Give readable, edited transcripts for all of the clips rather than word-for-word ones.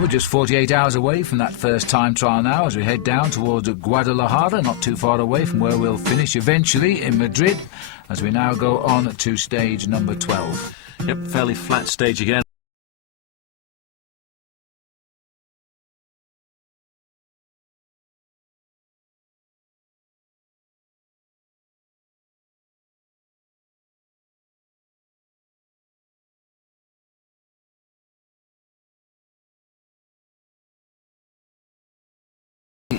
We're just 48 hours away from that first time trial now as we head down towards Guadalajara, not too far away from where we'll finish eventually in Madrid, as we now go on to stage number 12. Yep, fairly flat stage again.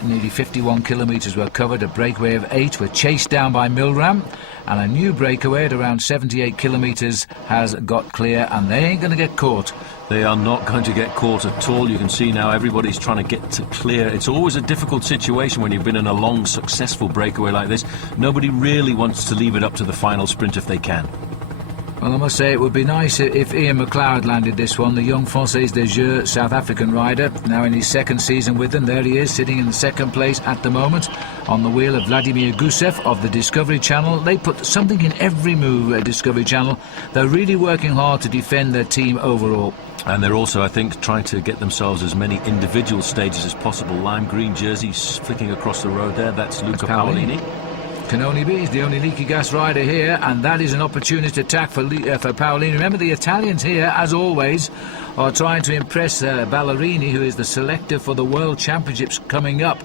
Nearly 51 kilometres were covered, a breakaway of 8 were chased down by Milram, and a new breakaway at around 78 kilometres has got clear, and they ain't going to get caught. They are not going to get caught at all. You can see now everybody's trying to get to clear. It's always a difficult situation when you've been in a long, successful breakaway like this. Nobody really wants to leave it up to the final sprint if they can. Well, I must say it would be nice if Ian McLeod landed this one, the young Française des Jeux South African rider, now in his second season with them. There he is, sitting in second place at the moment, on the wheel of Vladimir Gusev of the Discovery Channel. They put something in every move, Discovery Channel. They're really working hard to defend their team overall. And they're also, I think, trying to get themselves as many individual stages as possible. Lime green jerseys flicking across the road there, that's Luca Paolini. Can only be. He's the only leaky gas rider here, and that is an opportunist attack for Paolini. Remember, the Italians here, as always, are trying to impress Ballerini, who is the selector for the World Championships coming up.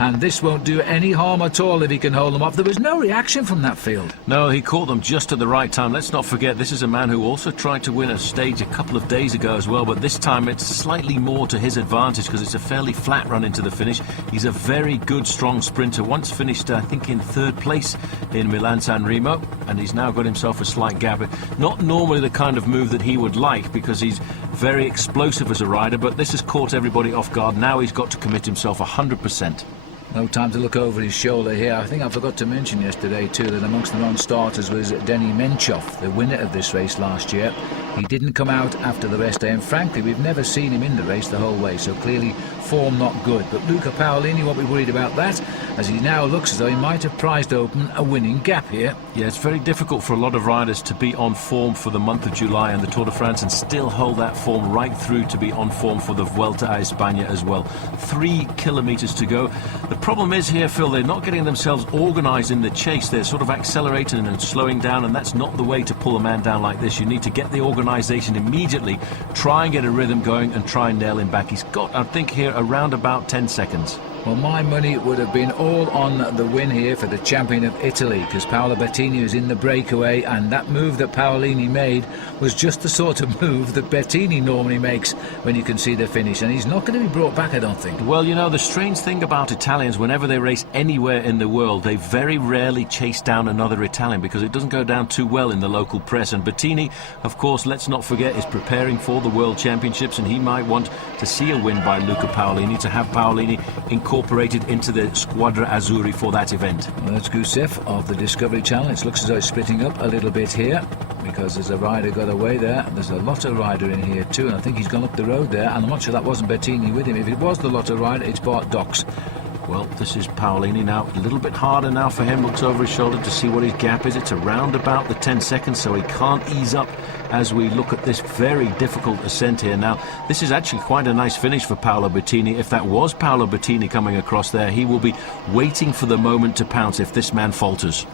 And this won't do any harm at all if he can hold them off. There was no reaction from that field. No, he caught them just at the right time. Let's not forget, this is a man who also tried to win a stage a couple of days ago as well, but this time it's slightly more to his advantage because it's a fairly flat run into the finish. He's a very good, strong sprinter. Once finished, I think, in third place in Milan-San Remo, and he's now got himself a slight gap. Not normally the kind of move that he would like because he's very explosive as a rider, but this has caught everybody off guard. Now he's got to commit himself 100%. No time to look over his shoulder here. I think I forgot to mention yesterday too that amongst the non-starters was Denny Menchov, the winner of this race last year. He didn't come out after the rest day, and frankly we've never seen him in the race the whole way, so clearly form not good. But Luca Paolini won't be worried about that, as he now looks as though he might have prized open a winning gap here. Yeah, it's very difficult for a lot of riders to be on form for the month of July and the Tour de France and still hold that form right through to be on form for the Vuelta a España as well. 3 kilometres to go. The problem is here, Phil, they're not getting themselves organised in the chase. They're sort of accelerating and slowing down, and that's not the way to pull a man down like this. You need to get the organisation immediately, try and get a rhythm going and try and nail him back. He's got, I think, here around about 10 seconds. Well, my money would have been all on the win here for the champion of Italy, because Paolo Bettini is in the breakaway, and that move that Paolini made was just the sort of move that Bettini normally makes when you can see the finish, and he's not going to be brought back, I don't think. Well, you know, the strange thing about Italians, whenever they race anywhere in the world, they very rarely chase down another Italian because it doesn't go down too well in the local press. And Bettini, of course, let's not forget, is preparing for the World Championships, and he might want to see a win by Luca Paolini, to have Paolini incorporated into the Squadra Azzurri for that event. Well, that's Gusev of the Discovery Channel. It looks as though it's splitting up a little bit here because there's a rider got away there. There's a Lotto rider in here too, and I think he's gone up the road there, and I'm not sure that wasn't Bettini with him. If it was the Lotto rider, it's Bart Dox. Well, this is Paolini now. A little bit harder now for him. Looks over his shoulder to see what his gap is. It's around about the 10 seconds, so he can't ease up as we look at this very difficult ascent here. Now, this is actually quite a nice finish for Paolo Bettini. If that was Paolo Bettini coming across there, he will be waiting for the moment to pounce if this man falters.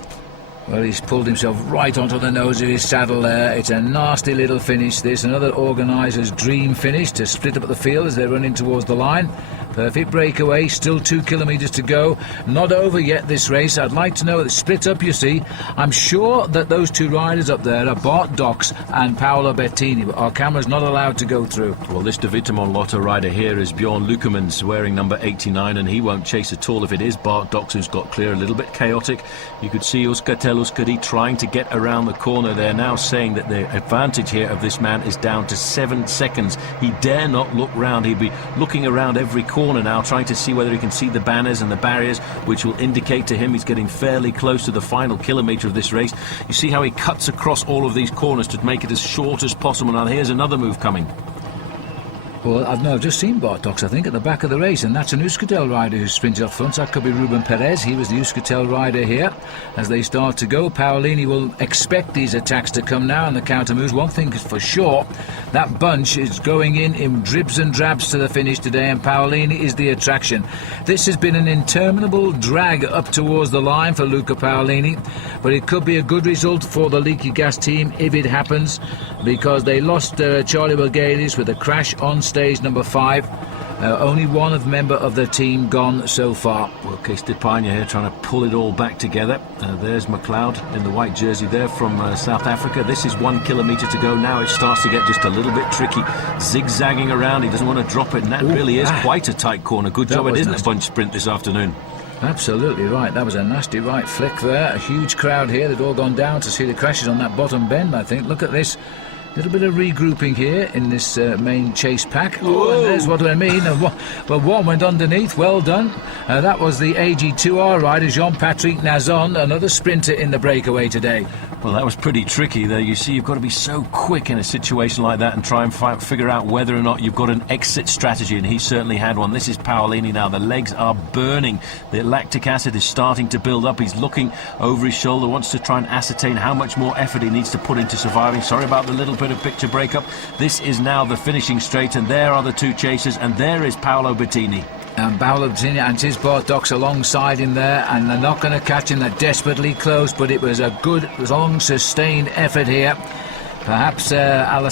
Well, he's pulled himself right onto the nose of his saddle there. It's a nasty little finish, this. Another organiser's dream finish to split up the field as they're running towards the line. Perfect breakaway, still 2 kilometres to go. Not over yet, this race. I'd like to know that split up, you see. I'm sure that those two riders up there are Bart Dox and Paolo Bettini, but our camera's not allowed to go through. Well, this De Vitamon Lotto rider here is Bjorn Lukemans, wearing number 89, and he won't chase at all if it is Bart Dox who's got clear. A little bit chaotic. You could see Euskaltel Euskadi trying to get around the corner. They're now saying that the advantage here of this man is down to 7 seconds. He dare not look round. He'd be looking around every corner now, trying to see whether he can see the banners and the barriers, which will indicate to him he's getting fairly close to the final kilometre of this race. You see how he cuts across all of these corners to make it as short as possible. Now here's another move coming. Well, I've just seen Bartox, I think, at the back of the race, and that's an Euskaltel rider who's sprinted up front. That could be Ruben Perez. He was the Euskaltel rider here. As they start to go, Paolini will expect these attacks to come now and the counter moves. One thing is for sure, that bunch is going in dribs and drabs to the finish today, and Paolini is the attraction. This has been an interminable drag up towards the line for Luca Paolini, but it could be a good result for the Leaky Gas team if it happens, because they lost Charlie Wilgailis with a crash on stage number 5. Only one member of the team gone so far. Well, Stepania here trying to pull it all back together. There's McLeod in the white jersey there from South Africa. This is 1 kilometre to go now. It starts to get just a little bit tricky. Zigzagging around, he doesn't want to drop it, and that really is quite a tight corner. Good job it isn't a bunch sprint this afternoon. Absolutely right. That was a nasty right flick there. A huge crowd here. They'd all gone down to see the crashes on that bottom bend, I think. Look at this. Little bit of regrouping here in this main chase pack. Oh, and there's what I mean. Well, one went underneath. Well done. That was the AG2R rider, Jean-Patrick Nazon, another sprinter in the breakaway today. Well, that was pretty tricky there. You see, you've got to be so quick in a situation like that and try and figure out whether or not you've got an exit strategy, and he certainly had one. This is Paolini now. The legs are burning. The lactic acid is starting to build up. He's looking over his shoulder, wants to try and ascertain how much more effort he needs to put into surviving. Sorry about the little bit of picture breakup. This is now the finishing straight, and there are the two chasers, and there is Paolo Bettini. And Paolo Bettini and his Bartox alongside him there, and they're not going to catch him. They're desperately close, but it was a good, long, sustained effort here. Perhaps Franco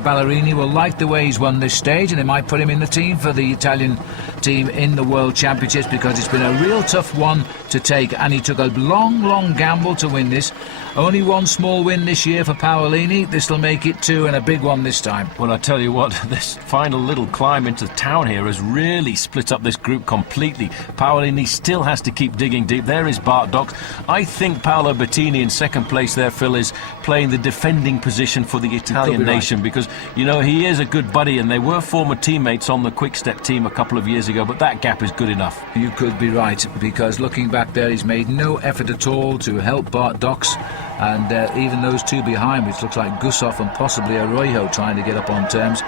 Ballerini will like the way he's won this stage, and they might put him in the team for the Italian team in the World Championships, because it's been a real tough one to take, and he took a long gamble to win this. Only one small win this year for Paolini. This will make it 2, and a big one this time. Well, I tell you what, this final little climb into town here has really split up this group completely. Paolini still has to keep digging deep. There is Bartox. I think Paolo Bettini in second place there, Phil, is playing the defending position for the Italian nation, because, you know, he is a good buddy, and they were former teammates on the Quick Step team a couple of years ago, but that gap is good enough. You could be right, because looking back there, he's made no effort at all to help Bartox, and even those two behind, which looks like Gusov and possibly Arroyo trying to get up on terms.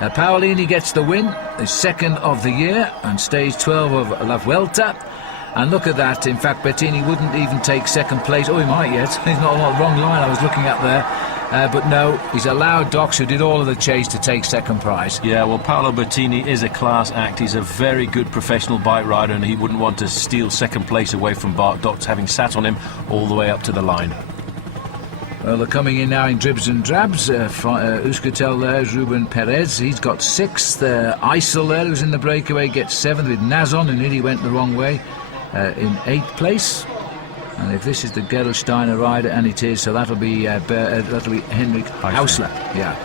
Paolini gets the win, his second of the year, and stage 12 of La Vuelta. And look at that. In fact, Bettini wouldn't even take second place. Oh, he might yet. He's not on the wrong line I was looking at there. But no, he's allowed Dox, who did all of the chase, to take second prize. Yeah, well, Paolo Bettini is a class act. He's a very good professional bike rider, and he wouldn't want to steal second place away from Bart Dox, having sat on him all the way up to the line. Well, they're coming in now in dribs and drabs. Euskaltel there's Ruben Perez. He's got 6th. Isel there, who's in the breakaway, gets 7th with Nazon, who nearly went the wrong way, in 8th place. And if this is the Gerolsteiner rider, and it is, so that'll be Henrik Hausler. Yeah.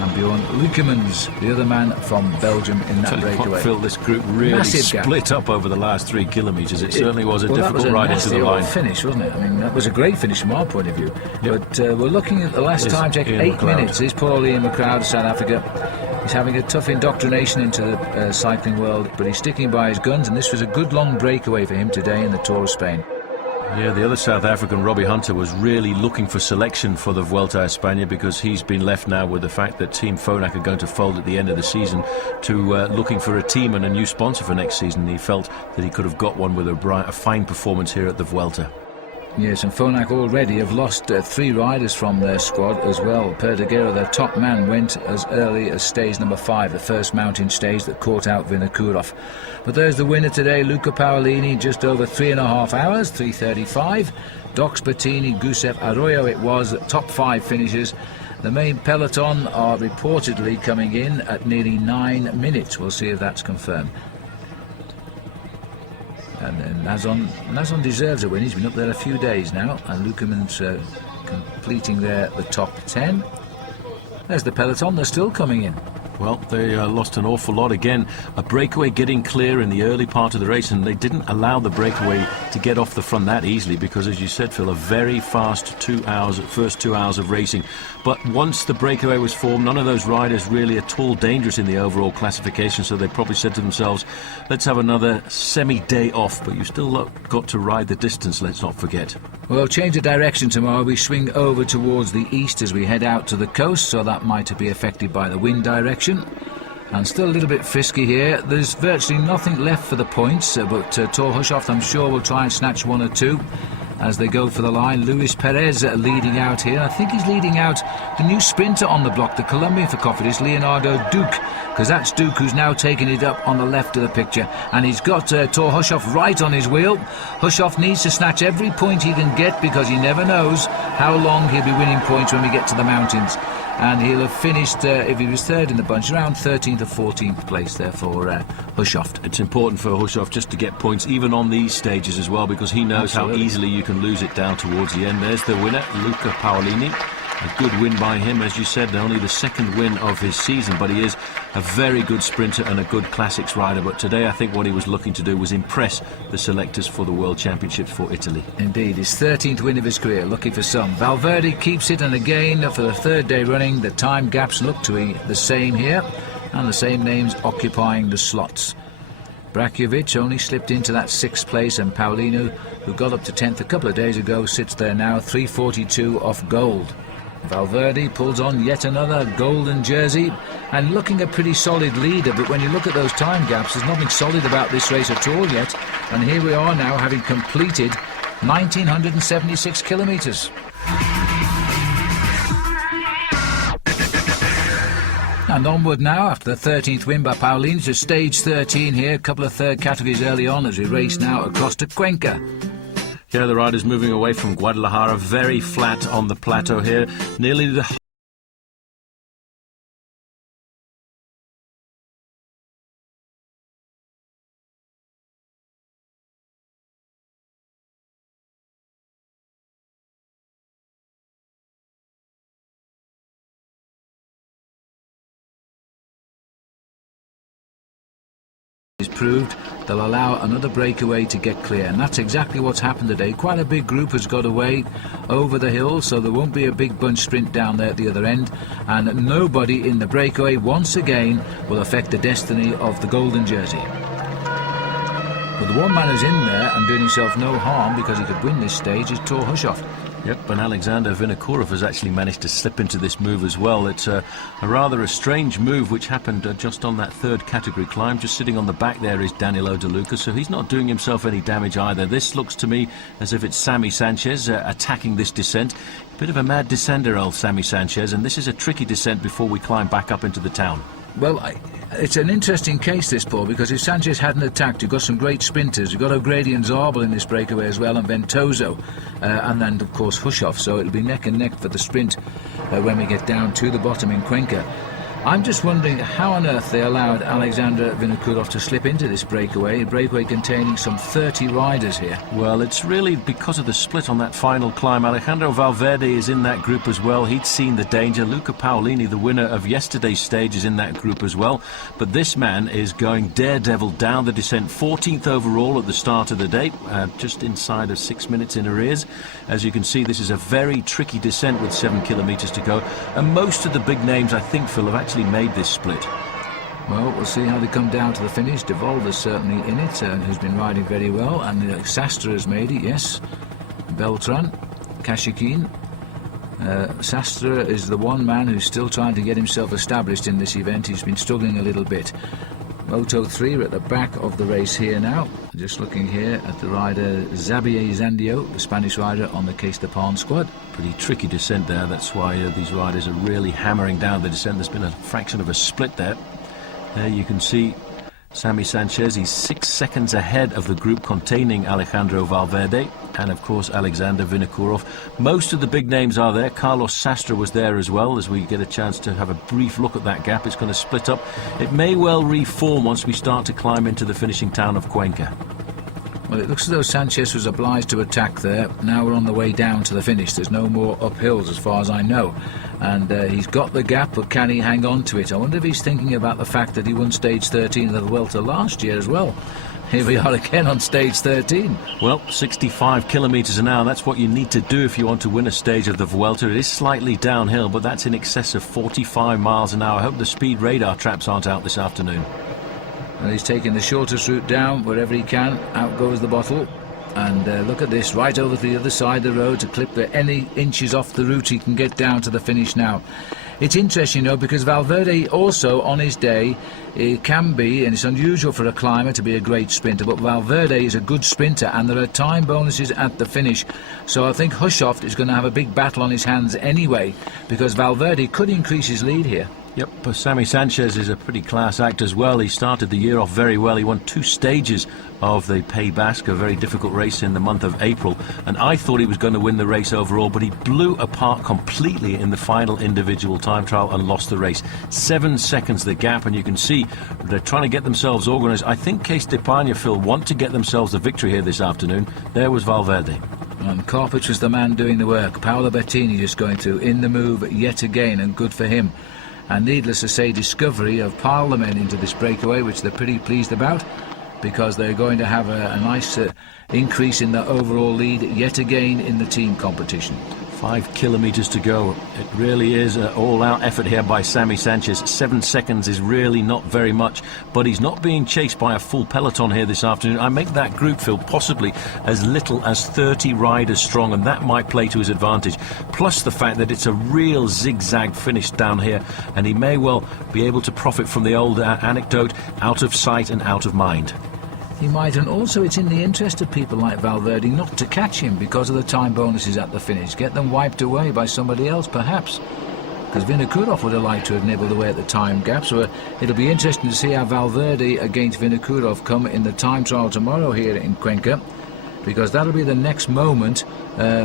And Bjorn Lukemans, the other man from Belgium in that breakaway. Phil, this group really split up over the last 3 kilometres. It certainly was a difficult ride into the line. Finish, wasn't it? I mean, that was a great finish from our point of view. Yep. But we're looking at the last time check, 8 minutes. Here's Paul Ian McLeod of South Africa. He's having a tough indoctrination into the cycling world, but he's sticking by his guns, and this was a good long breakaway for him today in the Tour of Spain. Yeah, the other South African, Robbie Hunter, was really looking for selection for the Vuelta a España, because he's been left now with the fact that Team Phonak are going to fold at the end of the season, to looking for a team and a new sponsor for next season. He felt that he could have got one with a fine performance here at the Vuelta. Yes, and Phonak already have lost 3 riders from their squad as well. Perdeguera, their top man, went as early as stage number 5, the first mountain stage that caught out Vinokourov. But there's the winner today, Luca Paolini, just over 3.5 hours, 3:35. Dox, Bettini, Gusev, Arroyo it was, top 5 finishers. The main peloton are reportedly coming in at nearly 9 minutes. We'll see if that's confirmed. And then Nazon deserves a win. He's been up there a few days now, and Lukemans completing the top 10. There's the peloton. They're still coming in. Well, they lost an awful lot again. A breakaway getting clear in the early part of the race, and they didn't allow the breakaway to get off the front that easily because, as you said, Phil, a very fast first 2 hours of racing. But once the breakaway was formed, none of those riders really at all dangerous in the overall classification, so they probably said to themselves, let's have another semi-day off, but you still got to ride the distance, let's not forget. Well, change of direction tomorrow. We swing over towards the east as we head out to the coast, so that might be affected by the wind direction. And still a little bit frisky here. There's virtually nothing left for the points, but Thor Hushovd, I'm sure, will try and snatch one or two as they go for the line. Luis Perez leading out here. I think he's leading out the new sprinter on the block, the Colombian for Cofidis, Leonardo Duque, because that's Duque who's now taking it up on the left of the picture, and he's got Thor Hushovd right on his wheel. Hushovd needs to snatch every point he can get because he never knows how long he'll be winning points when we get to the mountains. And he'll have finished, if he was third in the bunch, around 13th or 14th place there for Hushovd. It's important for Hushovd just to get points even on these stages as well, because he knows how easily you can lose it down towards the end. There's the winner, Luca Paolini. A good win by him, as you said, only the second win of his season, but he is a very good sprinter and a good classics rider. But today I think what he was looking to do was impress the selectors for the World Championships for Italy. Indeed, his 13th win of his career, lucky for some. Valverde keeps it, and again for the third day running the time gaps look to be the same here, and the same names occupying the slots. Brakovic only slipped into that 6th place, and Paulino, who got up to 10th a couple of days ago, sits there now, 3:42 off gold. Valverde pulls on yet another golden jersey and looking a pretty solid leader, but when you look at those time gaps, there's nothing solid about this race at all yet, and here we are now having completed 1976 kilometres. And onward now after the 13th win by Paulino to stage 13 here, a couple of third categories early on as we race now across to Cuenca. Here are the riders moving away from Guadalajara, very flat on the plateau here, nearly the is proved. They'll allow another breakaway to get clear, and that's exactly what's happened today. Quite a big group has got away over the hill, so there won't be a big bunch sprint down there at the other end, and nobody in the breakaway once again will affect the destiny of the golden jersey. But the one man who's in there and doing himself no harm because he could win this stage is Thor Hushovd. Yep, and Alexander Vinokourov has actually managed to slip into this move as well. It's a rather strange move which happened just on that third category climb. Just sitting on the back there is Danilo De Luca, so he's not doing himself any damage either. This looks to me as if it's Sammy Sanchez attacking this descent. Bit of a mad descender, old Sammy Sanchez, and this is a tricky descent before we climb back up into the town. Well, it's an interesting case, this, Paul, because if Sanchez hadn't attacked, you've got some great sprinters. You've got O'Grady and Zabel in this breakaway as well, and Ventoso, and then, of course, Hushovd. So it'll be neck and neck for the sprint when we get down to the bottom in Cuenca. I'm just wondering how on earth they allowed Alexander Vinokourov to slip into this breakaway, a breakaway containing some 30 riders here. Well, it's really because of the split on that final climb. Alejandro Valverde is in that group as well. He'd seen the danger. Luca Paolini, the winner of yesterday's stage, is in that group as well. But this man is going daredevil down the descent, 14th overall at the start of the day, just inside of 6 minutes in arrears. As you can see, this is a very tricky descent with 7 kilometres to go. And most of the big names, I think, Phil, have actually made this split. Well, we'll see how they come down to the finish. De Volder's certainly in it, who's been riding very well, and Sastre has made it, yes. Beltran, Kashikin. Sastre is the one man who's still trying to get himself established in this event. He's been struggling a little bit. Moto 3 are at the back of the race here now. Just looking here at the rider Xavier Zandio, the Spanish rider on the Case de Pan squad. Pretty tricky descent there. That's why these riders are really hammering down the descent. There's been a fraction of a split there. There you can see Sammy Sanchez. He's 6 seconds ahead of the group containing Alejandro Valverde and, of course, Alexander Vinokourov. Most of the big names are there. Carlos Sastre was there as well. As we get a chance to have a brief look at that gap, it's going to split up. It may well reform once we start to climb into the finishing town of Cuenca. Well, it looks as though Sanchez was obliged to attack there. Now we're on the way down to the finish. There's no more uphills as far as I know. And he's got the gap, but can he hang on to it? I wonder if he's thinking about the fact that he won stage 13 of the Vuelta last year as well. Here we are again on stage 13. Well, 65 kilometres an hour, that's what you need to do if you want to win a stage of the Vuelta. It is slightly downhill, but that's in excess of 45 miles an hour. I hope the speed radar traps aren't out this afternoon. And he's taking the shortest route down wherever he can. Out goes the bottle. And look at this, right over to the other side of the road to clip any inches off the route he can get down to the finish now. It's interesting, because Valverde also, on his day, it can be, and it's unusual for a climber to be a great sprinter, but Valverde is a good sprinter, and there are time bonuses at the finish. So I think Hushovd is going to have a big battle on his hands anyway, because Valverde could increase his lead here. Yep, but Sammy Sanchez is a pretty class act as well. He started the year off very well. He won 2 stages of the Pays Basque, a very difficult race in the month of April. And I thought he was going to win the race overall, but he blew apart completely in the final individual time trial and lost the race. 7 seconds the gap, and you can see they're trying to get themselves organised. I think Case d'Espagne, Phil, want to get themselves the victory here this afternoon. There was Valverde. And Carpich was the man doing the work. Paolo Bettini just going through in the move yet again, and good for him. And needless to say, Discovery have piled the men into this breakaway, which they're pretty pleased about, because they're going to have a nice increase in the overall lead yet again in the team competition. 5 kilometres to go. It really is an all-out effort here by Sammy Sanchez. 7 seconds is really not very much, but he's not being chased by a full peloton here this afternoon. I make that group, Phil, possibly as little as 30 riders strong, and that might play to his advantage. Plus the fact that it's a real zigzag finish down here, and he may well be able to profit from the old anecdote, out of sight and out of mind. He might, and also it's in the interest of people like Valverde not to catch him because of the time bonuses at the finish. Get them wiped away by somebody else, perhaps. Because Vinokourov would have liked to have nibbled away at the time gap, so it'll be interesting to see how Valverde against Vinokourov come in the time trial tomorrow here in Cuenca, because that'll be the next moment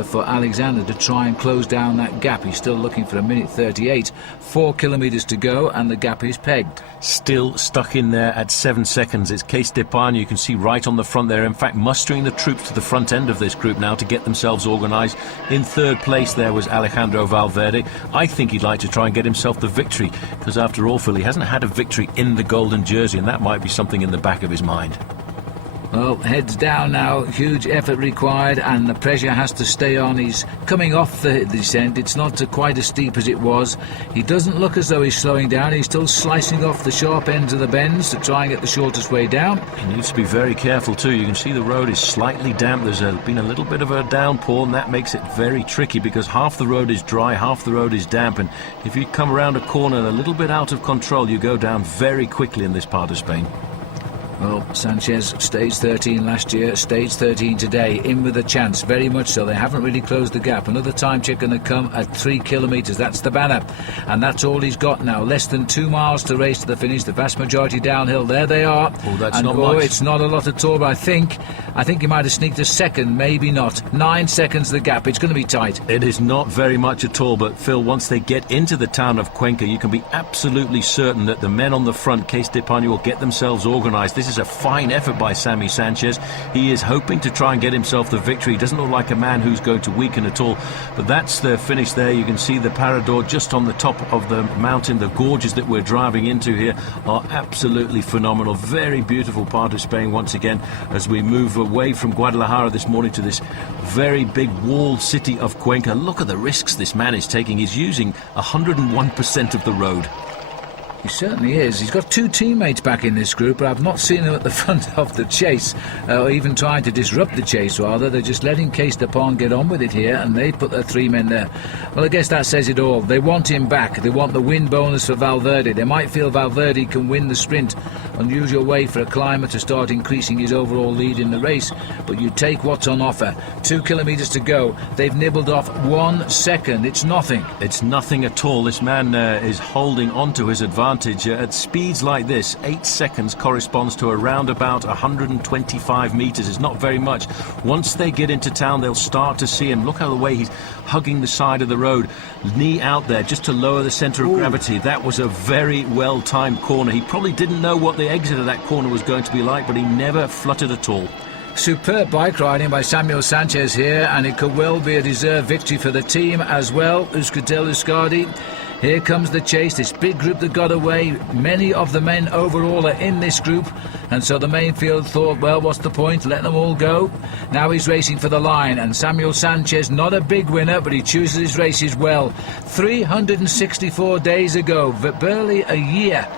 for Alexander to try and close down that gap. He's still looking for 1:38. 4 kilometres to go, and the gap is pegged. Still stuck in there at 7 seconds. It's Case d'Espagne, you can see right on the front there. In fact, mustering the troops to the front end of this group now to get themselves organised. In third place there was Alejandro Valverde. I think he'd like to try and get himself the victory, because after all, Phil, he hasn't had a victory in the golden jersey, and that might be something in the back of his mind. Well, heads down now, huge effort required, and the pressure has to stay on. He's coming off the descent. It's not quite as steep as it was. He doesn't look as though he's slowing down. He's still slicing off the sharp ends of the bends to try and get the shortest way down. He needs to be very careful too. You can see the road is slightly damp. There's been a little bit of a downpour, and that makes it very tricky, because half the road is dry, half the road is damp, and if you come around a corner a little bit out of control, you go down very quickly in this part of Spain. Well, Sanchez, stage 13 last year, stage 13 today, in with a chance, very much so. They haven't really closed the gap. Another time check going to come at 3 kilometres. That's the banner. And that's all he's got now. Less than 2 miles to race to the finish. The vast majority downhill. There they are. Oh, that's and not much. It's not a lot at all, but I think he might have sneaked a second, maybe not. 9 seconds the gap. It's going to be tight. It is not very much at all, but Phil, once they get into the town of Cuenca, you can be absolutely certain that the men on the front, Case d'Espagne, will get themselves organised. This is a fine effort by Sammy Sanchez. He is hoping to try and get himself the victory. He doesn't look like a man who's going to weaken at all, but that's the finish there. You can see the Parador just on the top of the mountain. The gorges that we're driving into here are absolutely phenomenal. Very beautiful part of Spain once again as we move away from Guadalajara this morning to this very big walled city of Cuenca. Look at the risks this man is taking. He's using 101% of the road. He certainly is. He's got 2 teammates back in this group, but I've not seen them at the front of the chase, or even trying to disrupt the chase, rather. They're just letting Case d'Espagne get on with it here, and they put their 3 men there. Well, I guess that says it all. They want him back. They want the win bonus for Valverde. They might feel Valverde can win the sprint. Unusual way for a climber to start increasing his overall lead in the race, but you take what's on offer. 2 kilometres to go. They've nibbled off 1 second. It's nothing. It's nothing at all. This man is holding on to his advantage. At speeds like this, 8 seconds corresponds to around about 125 metres. It's not very much. Once they get into town, they'll start to see him. Look how the way he's hugging the side of the road, knee out there just to lower the centre of gravity. That was a very well-timed corner. He probably didn't know what the exit of that corner was going to be like, but he never fluttered at all. Superb bike riding by Samuel Sanchez here, and it could well be a deserved victory for the team as well. Hushovd. Here comes the chase, this big group that got away. Many of the men overall are in this group, and so the main field thought, well, what's the point, let them all go. Now he's racing for the line, and Samuel Sanchez, not a big winner, but he chooses his races well. 364 days ago, barely a year,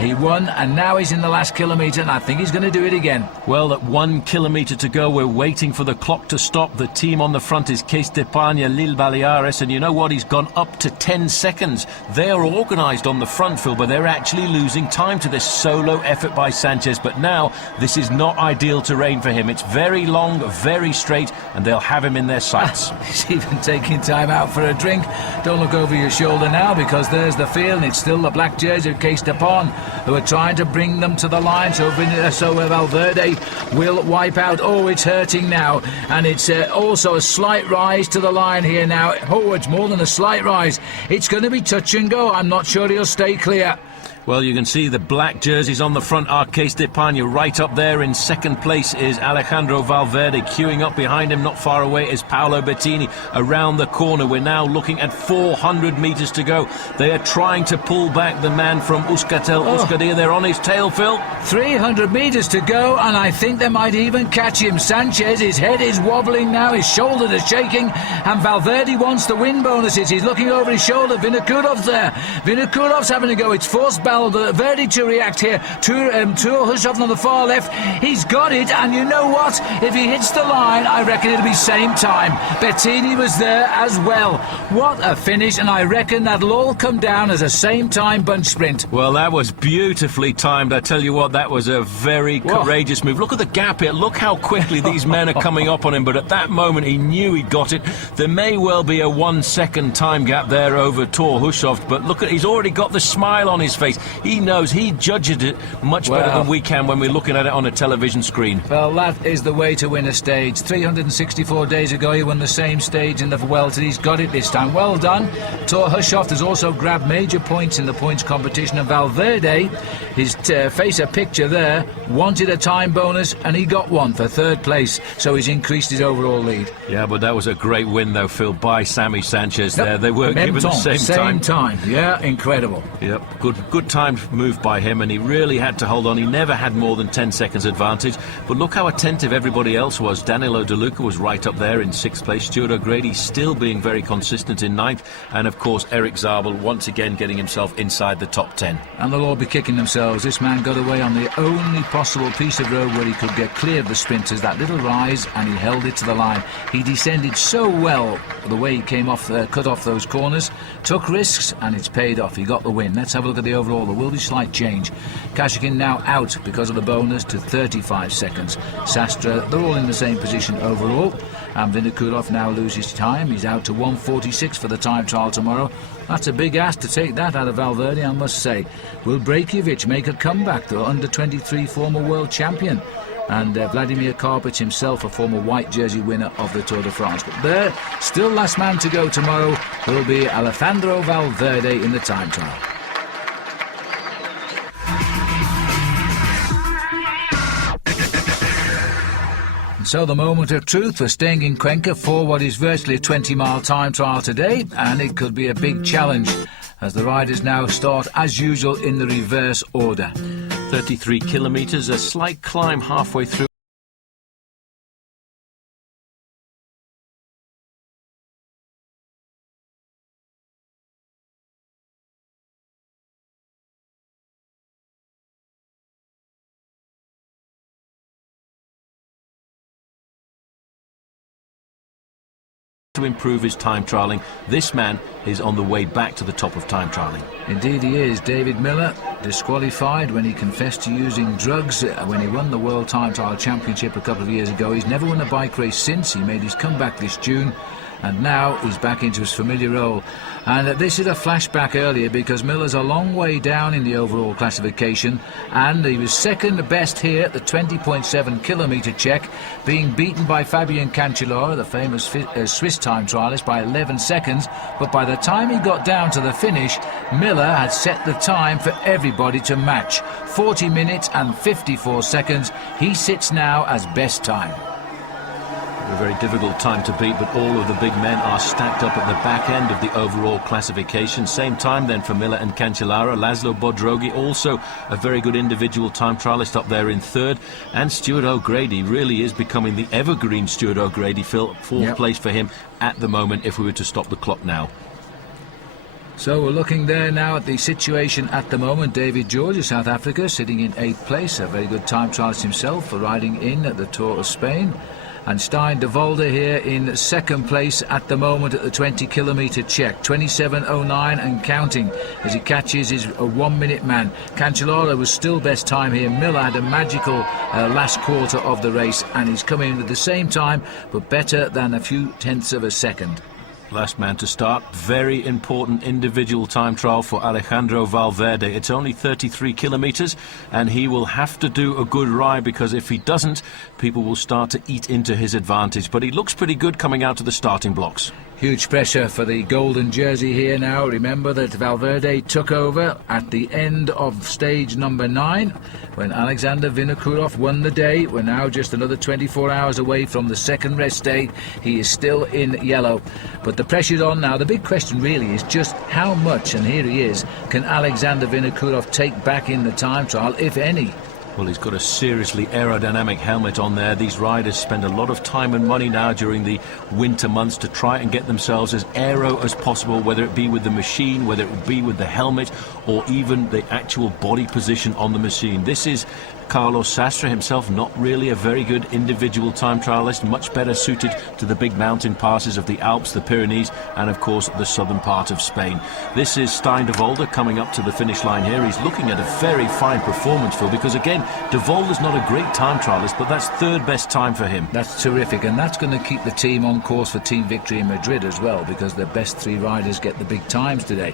he won, and now he's in the last kilometre, and I think he's going to do it again. Well, at 1 kilometre to go, we're waiting for the clock to stop. The team on the front is Case d'Espagne, Lille Baleares, and you know what? He's gone up to 10 seconds. They are organised on the front, Phil, but they're actually losing time to this solo effort by Sanchez. But now, this is not ideal terrain for him. It's very long, very straight, and they'll have him in their sights. He's even taking time out for a drink. Don't look over your shoulder now, because there's the field, and it's still the black jersey of Case d'Espagne who are trying to bring them to the line, so Valverde will wipe out. Oh, it's hurting now, and it's also a slight rise to the line here now. Oh, it's more than a slight rise. It's going to be touch and go. I'm not sure he'll stay clear. Well, you can see the black jerseys on the front are Case d'Espagne. Right up there in second place is Alejandro Valverde. Queuing up behind him, not far away, is Paolo Bettini. Around the corner, we're now looking at 400 metres to go. They are trying to pull back the man from Euskaltel. Euskadir, they're on his tail, Phil. 300 metres to go, and I think they might even catch him. Sanchez, his head is wobbling now, his shoulders are shaking, and Valverde wants the win bonuses. He's looking over his shoulder. Vinokourov's there. Vinokourov's having to go. It's forced Valverde to react here to Hushovd on the far left. He's got it, and you know what? If he hits the line, I reckon it'll be same time. Bettini was there as well. What a finish, and I reckon that'll all come down as a same time bunch sprint. Well, that was beautifully timed. I tell you what, that was a very courageous move. Look at the gap here. Look how quickly these men are coming up on him, but at that moment he knew he'd got it. There may well be a 1 second time gap there over Thor Hushovd, but look at, he's already got the smile on his face. He knows, he judges it much better than we can when we're looking at it on a television screen. Well, that is the way to win a stage. 364 days ago he won the same stage in the Vuelta. He's got it this time. Well done. Thor Hushovd has also grabbed major points in the points competition, and Valverde, his face a picture there, wanted a time bonus, and he got one for third place, so he's increased his overall lead. Yeah, but that was a great win though, Phil, by Sammy Sanchez there. They weren't given the same time. Yeah, incredible. Yep, good timed move by him, and he really had to hold on. He never had more than 10 seconds advantage, but look how attentive everybody else was. Danilo De Luca was right up there in 6th place. Stuart O'Grady still being very consistent in 9th, and of course Eric Zabel once again getting himself inside the top 10. And they'll all be kicking themselves. This man got away on the only possible piece of road where he could get clear of the sprinters, that little rise, and he held it to the line. He descended so well the way he came off, cut off those corners, took risks, and it's paid off. He got the win. Let's have a look at the overall. There will be slight change. Kashikin now out because of the bonus to 35 seconds. Sastre, they're all in the same position overall. And Vinokourov now loses time. He's out to 1:46 for the time trial tomorrow. That's a big ask to take that out of Valverde, I must say. Will Brejkovic make a comeback, though? Under 23 former world champion. And Vladimir Karpic himself, a former white jersey winner of the Tour de France. But there, still last man to go tomorrow, will be Alejandro Valverde in the time trial. So the moment of truth for staying in Cuenca for what is virtually a 20-mile time trial today, and it could be a big challenge as the riders now start as usual in the reverse order. 33 kilometres, a slight climb halfway through. To improve his time trialling. This man is on the way back to the top of time trialling. Indeed he is. David Miller, disqualified when he confessed to using drugs when he won the World Time Trial Championship a couple of years ago. He's never won a bike race since. He made his comeback this June, and now he's back into his familiar role. And this is a flashback earlier, because Miller's a long way down in the overall classification, and he was second best here at the 20.7 kilometre check, being beaten by Fabian Cancellara, the famous Swiss time trialist, by 11 seconds. But by the time he got down to the finish, Miller had set the time for everybody to match. 40 minutes and 54 seconds. He sits now as best time. A very difficult time to beat, but all of the big men are stacked up at the back end of the overall classification. Same time then for Miller and Cancellara. Laszlo Bodrogi, also a very good individual time trialist, up there in third. And Stuart O'Grady really is becoming the evergreen Stuart O'Grady, Phil. Fourth place for him at the moment if we were to stop the clock now. So we're looking there now at the situation at the moment. David George of South Africa sitting in 8th place, a very good time trialist himself for riding in at the Tour of Spain. And Stein de Volder here in 2nd place at the moment at the 20 kilometre check, 27.09 and counting, as he catches his 1 minute man. Cancellara was still best time here. Miller had a magical last quarter of the race, and he's coming in at the same time, but better than a few tenths of a second. Last man to start. Very important individual time trial for Alejandro Valverde. It's only 33 kilometres, and he will have to do a good ride, because if he doesn't, people will start to eat into his advantage. But he looks pretty good coming out to the starting blocks. Huge pressure for the golden jersey here now. Remember that Valverde took over at the end of stage number 9 when Alexander Vinokourov won the day. We're now just another 24 hours away from the second rest day. He is still in yellow, but the pressure's on now. The big question really is just how much, and here he is, can Alexander Vinokourov take back in the time trial, if any? Well, he's got a seriously aerodynamic helmet on there. These riders spend a lot of time and money now during the winter months to try and get themselves as aero as possible, whether it be with the machine, whether it be with the helmet, or even the actual body position on the machine. This is Carlos Sastre himself, not really a very good individual time trialist, much better suited to the big mountain passes of the Alps, the Pyrenees, and of course the southern part of Spain. This is Stein de Volder coming up to the finish line here. He's looking at a very fine performance, Phil, because again, de Volder's not a great time trialist, but that's third best time for him. That's terrific, and that's going to keep the team on course for team victory in Madrid as well, because the best 3 riders get the big times today.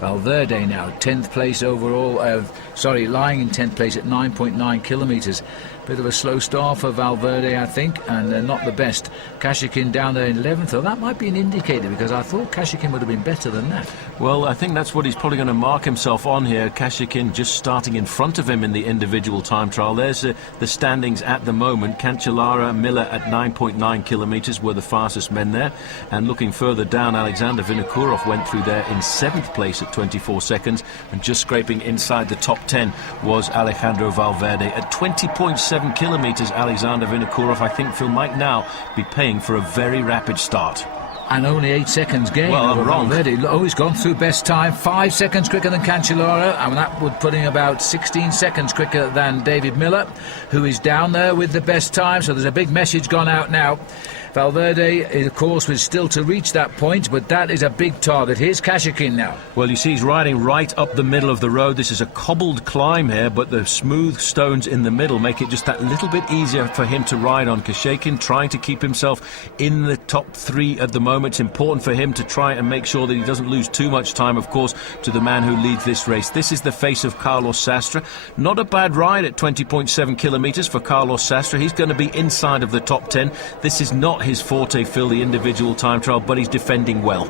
Valverde now 10th place overall, lying in 10th place at 9.9 kilometres. Bit of a slow start for Valverde, I think, and not the best. Kashikin down there in 11th, though that might be an indicator, because I thought Kashikin would have been better than that. Well, I think that's what he's probably going to mark himself on here. Kashikin just starting in front of him in the individual time trial. There's the standings at the moment. Cancellara, Miller at 9.9 kilometres were the fastest men there. And looking further down, Alexander Vinokourov went through there in 7th place at 24 seconds. And just scraping inside the top 10 was Alejandro Valverde. At 20.7 kilometres, Alexander Vinokourov, I think Phil might now be paying for a very rapid start. And only 8 seconds gain. Well, I'm wrong. Valverde. Oh, he's gone through best time, 5 seconds quicker than Cancellara, and that would put him about 16 seconds quicker than David Miller, who is down there with the best time. So there's a big message gone out now. Valverde, of course, was still to reach that point, but that is a big target. Here's Kashikin now. Well, you see he's riding right up the middle of the road. This is a cobbled climb here, but the smooth stones in the middle make it just that little bit easier for him to ride on. Kashikin trying to keep himself in the top 3 at the moment. It's important for him to try and make sure that he doesn't lose too much time, of course, to the man who leads this race. This is the face of Carlos Sastre. Not a bad ride at 20.7 kilometres for Carlos Sastre. He's going to be inside of the top 10. This is not his forte, Phil, the individual time trial, but he's defending well.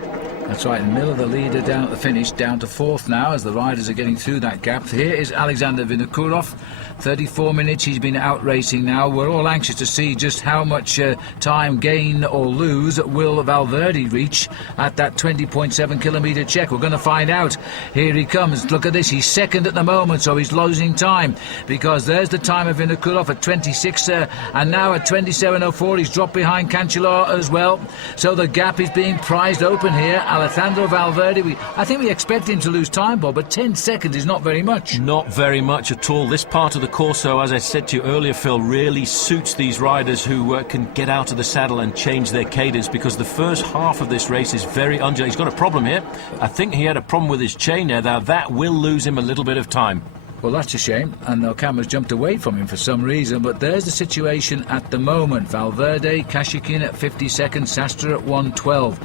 That's right, Miller, the leader, down at the finish, down to 4th now as the riders are getting through that gap. Here is Alexander Vinokourov. 34 minutes he's been out racing now. We're all anxious to see just how much time gain or lose will Valverde reach at that 20.7 kilometre check. We're going to find out. Here he comes. Look at this. He's second at the moment, so he's losing time, because there's the time of Vinokourov at 26 and now at 27.04 he's dropped behind Cancellara as well. So the gap is being prized open here. Alejandro Valverde, I think we expect him to lose time, Bob, but 10 seconds is not very much. Not very much at all. This part of the course, though, as I said to you earlier, Phil, really suits these riders who can get out of the saddle and change their cadence, because the first half of this race is very undulating. He's got a problem here. I think he had a problem with his chain there. Now that will lose him a little bit of time. Well, that's a shame, and the camera's jumped away from him for some reason, but there's the situation at the moment. Valverde, Kashikin at 50 seconds, Sastre at 1:12.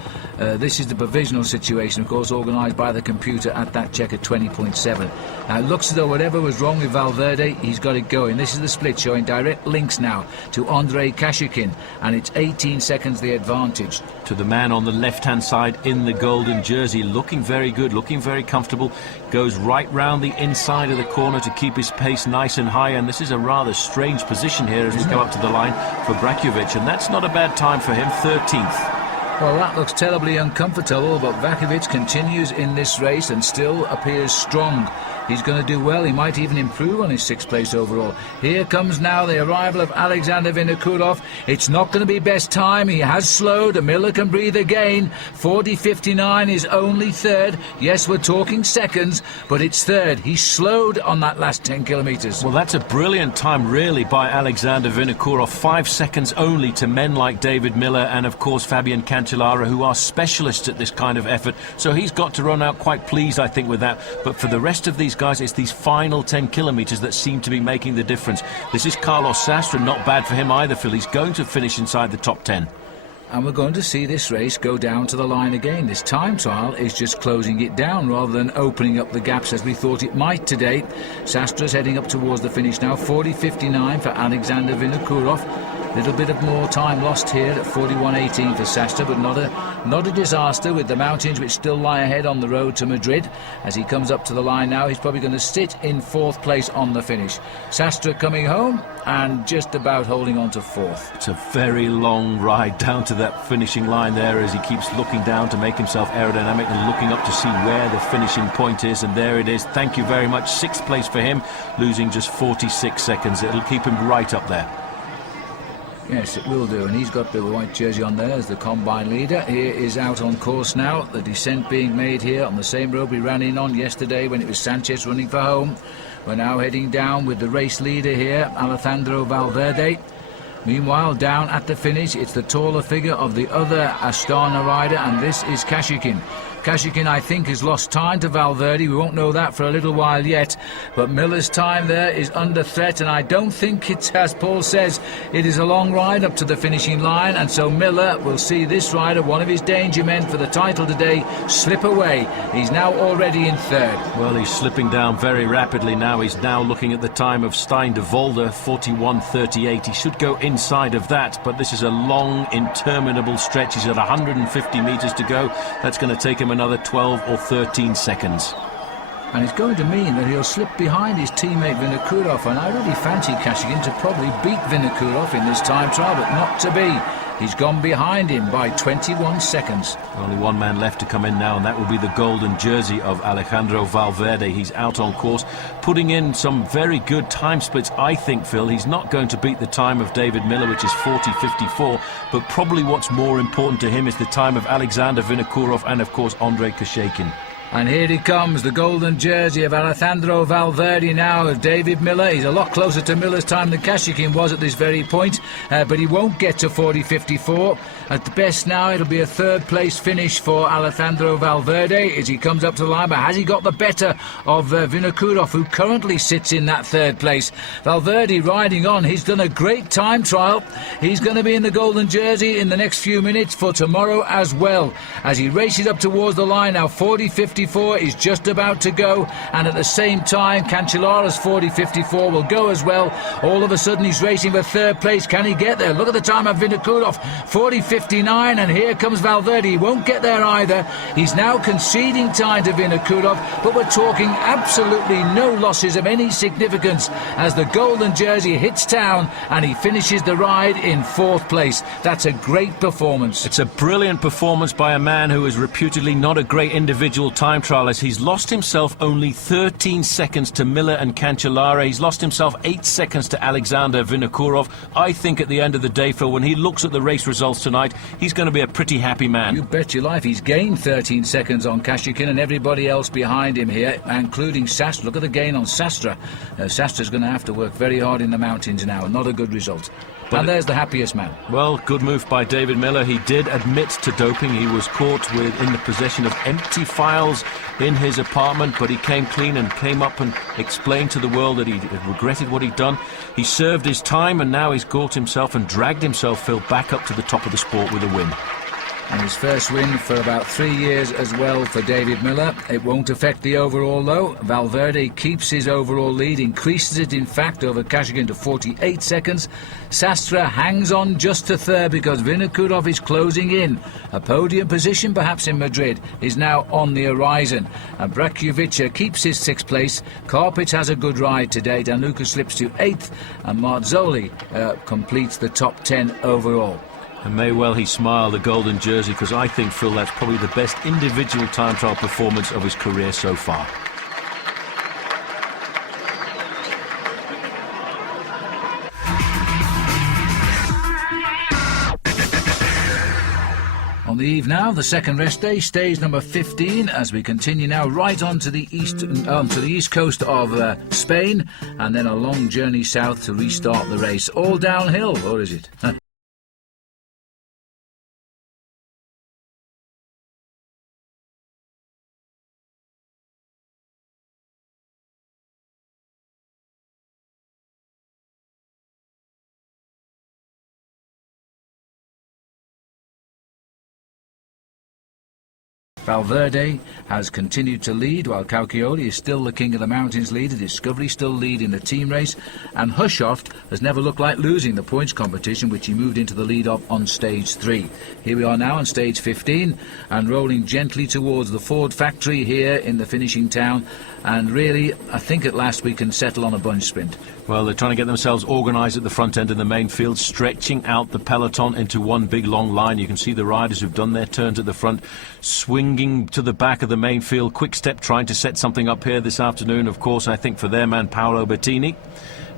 This is the provisional situation, of course, organised by the computer at that check at 20.7. Now, it looks as though whatever was wrong with Valverde, he's got it going. This is the split showing direct links now to Andrei Kashikin, and it's 18 seconds the advantage. To the man on the left-hand side in the golden jersey, looking very good, looking very comfortable, goes right round the inside of the corner to keep his pace nice and high, and this is a rather strange position here as we go up to the line for Brakovic, and that's not a bad time for him, 13th. Well, that looks terribly uncomfortable, but Vakovic continues in this race and still appears strong. He's going to do well. He might even improve on his 6th place overall. Here comes now the arrival of Alexander Vinokourov. It's not going to be best time. He has slowed. Miller can breathe again. 40.59 is only 3rd. Yes, we're talking seconds, but it's 3rd. He slowed on that last 10 kilometres. Well, that's a brilliant time, really, by Alexander Vinokourov. 5 seconds only to men like David Miller and, of course, Fabian Cancellara, who are specialists at this kind of effort. So he's got to run out quite pleased, I think, with that. But for the rest of these guys, it's these final 10 kilometres that seem to be making the difference. This is Carlos Sastre, not bad for him either, Phil. He's going to finish inside the top 10. And we're going to see this race go down to the line again. This time trial is just closing it down rather than opening up the gaps as we thought it might today. Sastre's heading up towards the finish now. 40.59 for Alexander Vinokourov. Little bit of more time lost here at 41.18 for Sastre, but not a disaster with the mountains which still lie ahead on the road to Madrid. As he comes up to the line now, he's probably going to sit in 4th place on the finish. Sastre coming home and just about holding on to 4th. It's a very long ride down to that finishing line there as he keeps looking down to make himself aerodynamic and looking up to see where the finishing point is, and there it is. Thank you very much. 6th place for him, losing just 46 seconds. It'll keep him right up there. Yes, it will do, and he's got the white jersey on there as the combine leader. Here is out on course now, the descent being made here on the same road we ran in on yesterday when it was Sanchez running for home. We're now heading down with the race leader here, Alejandro Valverde. Meanwhile, down at the finish, it's the taller figure of the other Astana rider, and this is Kashikin. Kashikin, I think, has lost time to Valverde. We won't know that for a little while yet. But Miller's time there is under threat, and I don't think it's, as Paul says, it is a long ride up to the finishing line. And so Miller will see this rider, one of his danger men for the title today, slip away. He's now already in 3rd. Well, he's slipping down very rapidly now. He's now looking at the time of Stein de Volder, 41.38. He should go inside of that, but this is a long, interminable stretch. He's at 150 metres to go. That's going to take him another 12 or 13 seconds. And it's going to mean that he'll slip behind his teammate Vinokourov, and I really fancy Kashikin to probably beat Vinokourov in this time trial, but not to be. He's gone behind him by 21 seconds. Only one man left to come in now, and that will be the golden jersey of Alejandro Valverde. He's out on course, putting in some very good time splits, I think, Phil. He's not going to beat the time of David Miller, which is 40.54, but probably what's more important to him is the time of Alexander Vinokourov and, of course, Andrei Kashikin. And here he comes, the golden jersey of Alejandro Valverde now of David Miller. He's a lot closer to Miller's time than Kashikin was at this very point, but he won't get to 40.54. At the best now, it'll be a 3rd place finish for Alejandro Valverde as he comes up to the line. But has he got the better of Vinokourov, who currently sits in that 3rd place? Valverde riding on. He's done a great time trial. He's going to be in the golden jersey in the next few minutes for tomorrow as well. As he races up towards the line now, 40.54 is just about to go, and at the same time Cancellara's 40.54 will go as well. All of a sudden he's racing for 3rd place. Can he get there? Look at the time of Vinokourov, 40.59, and here comes Valverde. He won't get there either. He's now conceding time to Vinokourov, but we're talking absolutely no losses of any significance as the golden jersey hits town and he finishes the ride in 4th place. That's a great performance. It's a brilliant performance by a man who is reputedly not a great individual time trial, as he's lost himself only 13 seconds to Miller and Cancellara. He's lost himself 8 seconds to Alexander Vinokourov. I think at the end of the day, Phil, when he looks at the race results tonight, he's going to be a pretty happy man. You bet your life. He's gained 13 seconds on Kashikin and everybody else behind him here, including Sastre. Look at the gain on Sastre. Sastre's going to have to work very hard in the mountains now. Not a good result. And there's the happiest man. Well, good move by David Miller. He did admit to doping. He was caught in the possession of empty files in his apartment, but he came clean and came up and explained to the world that he regretted what he'd done. He served his time, and now he's caught himself and dragged himself, Phil, back up to the top of the sport with a win. And his first win for about 3 years as well for David Miller. It won't affect the overall, though. Valverde keeps his overall lead, increases it, in fact, over Kashigan to 48 seconds. Sastre hangs on just to third because Vinokourov is closing in. A podium position, perhaps in Madrid, is now on the horizon. And Brakovic keeps his 6th place. Karpitz has a good ride today. Danuka slips to 8th. And Marzoli completes the top 10 overall. And may well he smile, the golden jersey, because I think, Phil, that's probably the best individual time trial performance of his career so far. On the eve now, the second rest day, stage number 15, as we continue now right on to the east coast of Spain, and then a long journey south to restart the race. All downhill, or is it? Valverde has continued to lead, while Cauchioli is still the king of the mountains leader. Discovery still leading the team race, and Hushovd has never looked like losing the points competition, which he moved into the lead of on stage 3. Here we are now on stage 15, and rolling gently towards the Ford factory here in the finishing town. And really, I think at last we can settle on a bunch sprint. Well, they're trying to get themselves organised at the front end of the main field, stretching out the peloton into one big long line. You can see the riders who've done their turns at the front, swinging to the back of the main field. Quick Step trying to set something up here this afternoon, of course, I think for their man Paolo Bettini.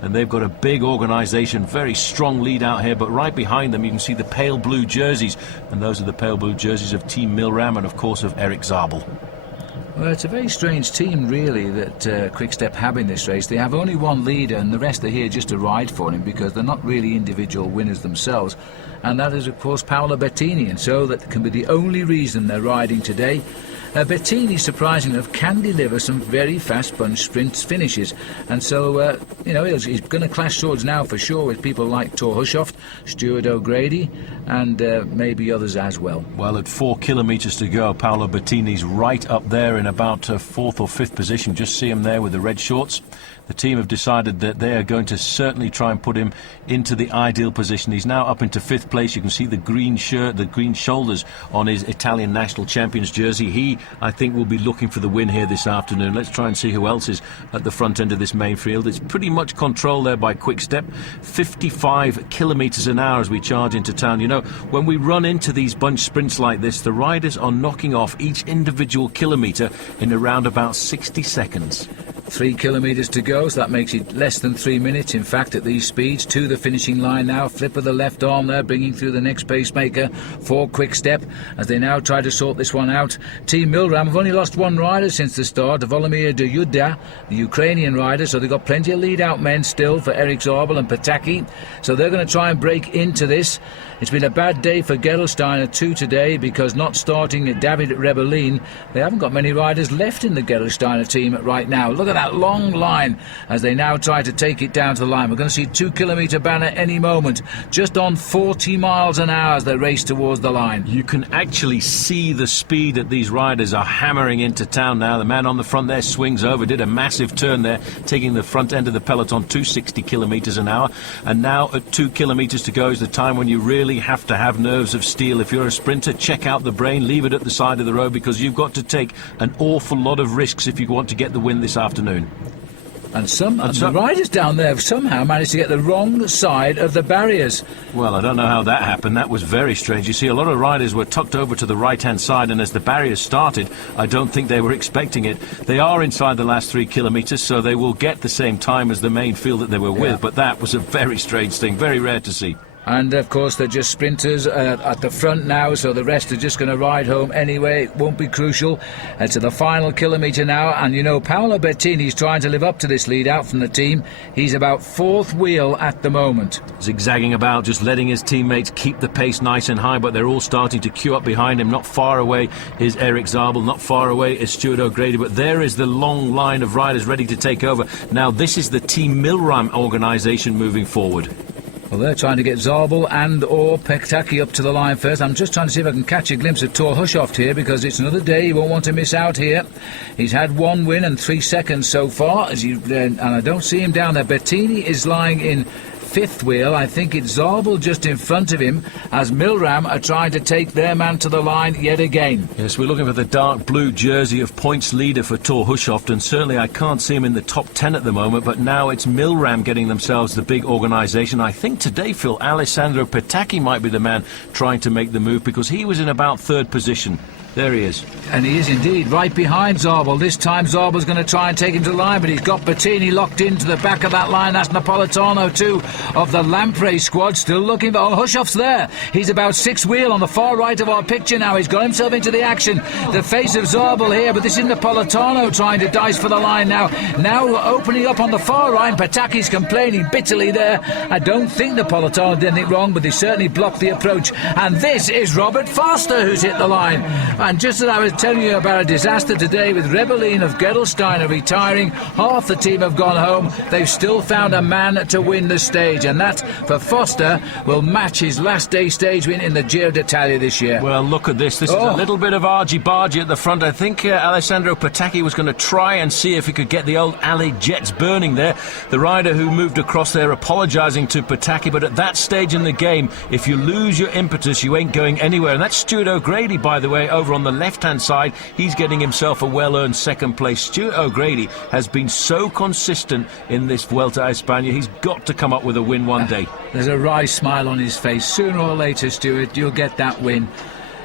And they've got a big organisation, very strong lead out here, but right behind them you can see the pale blue jerseys, and those are the pale blue jerseys of Team Milram and of course of Eric Zabel. Well, it's a very strange team, really, that Quick Step have in this race. They have only one leader, and the rest are here just to ride for him because they're not really individual winners themselves. And that is, of course, Paolo Bettini, and so that can be the only reason they're riding today. Bettini, surprisingly enough, can deliver some very fast bunch sprints finishes, and so he's going to clash swords now for sure with people like Thor Hushovd, Stuart O'Grady, and maybe others as well. Well, at 4 kilometres to go, Paolo Bettini's right up there in about 4th or 5th position. Just see him there with the red shorts. The team have decided that they are going to certainly try and put him into the ideal position. He's now up into 5th place. You can see the green shirt, the green shoulders on his Italian national champions jersey. He, I think, will be looking for the win here this afternoon. Let's try and see who else is at the front end of this main field. It's pretty much controlled there by Quick Step. 55 kilometres an hour as we charge into town. You know, when we run into these bunch sprints like this, the riders are knocking off each individual kilometre in around about 60 seconds. 3 kilometres to go, so that makes it less than 3 minutes, in fact, at these speeds. To the finishing line now, flip of the left arm there, bringing through the next pacemaker for Quick Step, as they now try to sort this one out. Team Milram have only lost one rider since the start, Volodymyr Doyuda, the Ukrainian rider, so they've got plenty of lead-out men still for Eric Zabel and Pataki, so they're going to try and break into this. It's been a bad day for Gerolsteiner too today, because not starting David Rebellin, they haven't got many riders left in the Gerolsteiner team right now. Look at that long line as they now try to take it down to the line. We're going to see 2 kilometre banner any moment, just on 40 miles an hour as they race towards the line. You can actually see the speed that these riders are hammering into town now. The man on the front there swings over, did a massive turn there, taking the front end of the peloton to 60 kilometres an hour. And now at 2 kilometres to go is the time when you really have to have nerves of steel. If you're a sprinter, check out the brain, leave it at the side of the road, because you've got to take an awful lot of risks if you want to get the win this afternoon. And the riders down there have somehow managed to get the wrong side of the barriers. Well, I don't know how that happened. That was very strange. You see, a lot of riders were tucked over to the right-hand side, and as the barriers started, I don't think they were expecting it. They are inside the last 3 kilometres, so they will get the same time as the main field that they were with, but that was a very strange thing, very rare to see. And of course they're just sprinters at the front now, so the rest are just going to ride home anyway. It won't be crucial to the final kilometre now. And you know, Paolo Bettini's trying to live up to this lead out from the team. He's about fourth wheel at the moment. Zigzagging about, just letting his teammates keep the pace nice and high, but they're all starting to queue up behind him. Not far away is Eric Zabel, not far away is Stuart O'Grady, but there is the long line of riders ready to take over. Now this is the Team Milram organisation moving forward. Well, they're trying to get Zabel and or Petaki up to the line first. I'm just trying to see if I can catch a glimpse of Thor Hushovd here, because it's another day he won't want to miss out here. He's had 1 win and 3 seconds so far, and I don't see him down there. Bettini is lying in fifth wheel. I think it's Zabel just in front of him, as Milram are trying to take their man to the line yet again. Yes, we're looking for the dark blue jersey of points leader for Thor Hushovd, and certainly I can't see him in the top 10 at the moment, but now it's Milram getting themselves the big organisation. I think today, Phil, Alessandro Petacchi might be the man trying to make the move, because he was in about third position. There he is. And he is indeed right behind Zabel. This time Zabel's going to try and take him to the line, but he's got Bettini locked into the back of that line. That's Napolitano too, of the Lampre squad, still looking. Oh, Hushovd's there. He's about sixth wheel on the far right of our picture now. He's got himself into the action. The face of Zabel here, but this is Napolitano trying to dice for the line now. Now opening up on the far right. Petacchi's complaining bitterly there. I don't think Napolitano did anything wrong, but they certainly blocked the approach. And this is Robert Foster who's hit the line. And just as I was telling you about a disaster today with Rebellin of Gerolsteiner retiring, half the team have gone home. They've still found a man to win the stage, and that, for Foster, will match his last day stage win in the Giro d'Italia this year. Well, look at this. This is a little bit of argy-bargy at the front. I think Alessandro Petacchi was going to try and see if he could get the old alley jets burning there. The rider who moved across there apologising to Petacchi, but at that stage in the game, if you lose your impetus, you ain't going anywhere. And that's Stuart O'Grady, by the way, over on the left-hand side. He's getting himself a well-earned second place. Stuart O'Grady has been so consistent in this Vuelta a España. He's got to come up with a win one day. There's a wry smile on his face. Sooner or later, Stuart, you'll get that win.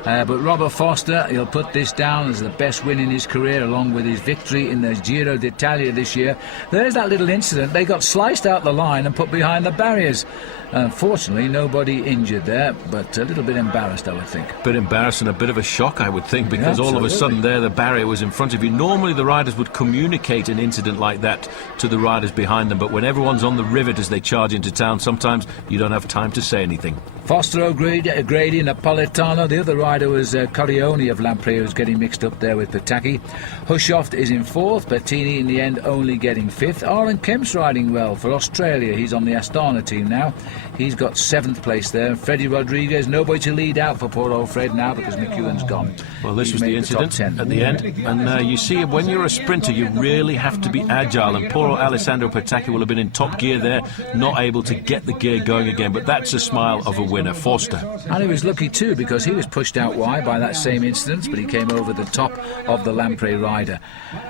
But Robert Foster, he'll put this down as the best win in his career, along with his victory in the Giro d'Italia this year. There's that little incident. They got sliced out the line and put behind the barriers. Unfortunately, nobody injured there, but a little bit embarrassed, I would think. A bit embarrassed and a bit of a shock, I would think, because all of a sudden there the barrier was in front of you. Normally the riders would communicate an incident like that to the riders behind them, but when everyone's on the rivet as they charge into town, sometimes you don't have time to say anything. Foster, O'Grady, Napolitano. The other rider was Corrione of Lampre, who's getting mixed up there with Petacchi. Hushovd is in fourth. Bettini in the end only getting fifth. Aaron Kemp's riding well for Australia. He's on the Astana team now. He's got seventh place there. Freddie Rodriguez, nobody to lead out for poor old Fred now, because McEwen's gone. Well, this was the incident at the end. And you see, when you're a sprinter, you really have to be agile. And poor old Alessandro Petacchi will have been in top gear there, not able to get the gear going again. But that's a smile of a winner, Foster. And he was lucky too, because he was pushed out wide by that same incident, but he came over the top of the Lampre rider.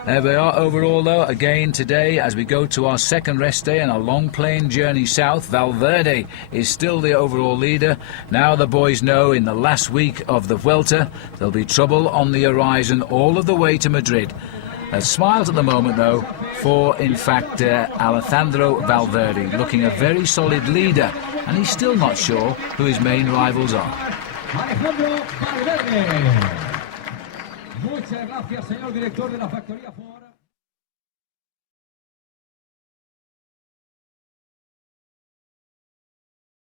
There we are overall, though, again today, as we go to our second rest day and a long plane journey south. Valverde is still the overall leader. Now the boys know in the last week of the Vuelta there'll be trouble on the horizon all of the way to Madrid. Smiles at the moment, though, for, in fact, Alejandro Valverde, looking a very solid leader, and he's still not sure who his main rivals are. Alejandro Valverde. Muchas gracias, señor director de la factoría Ford.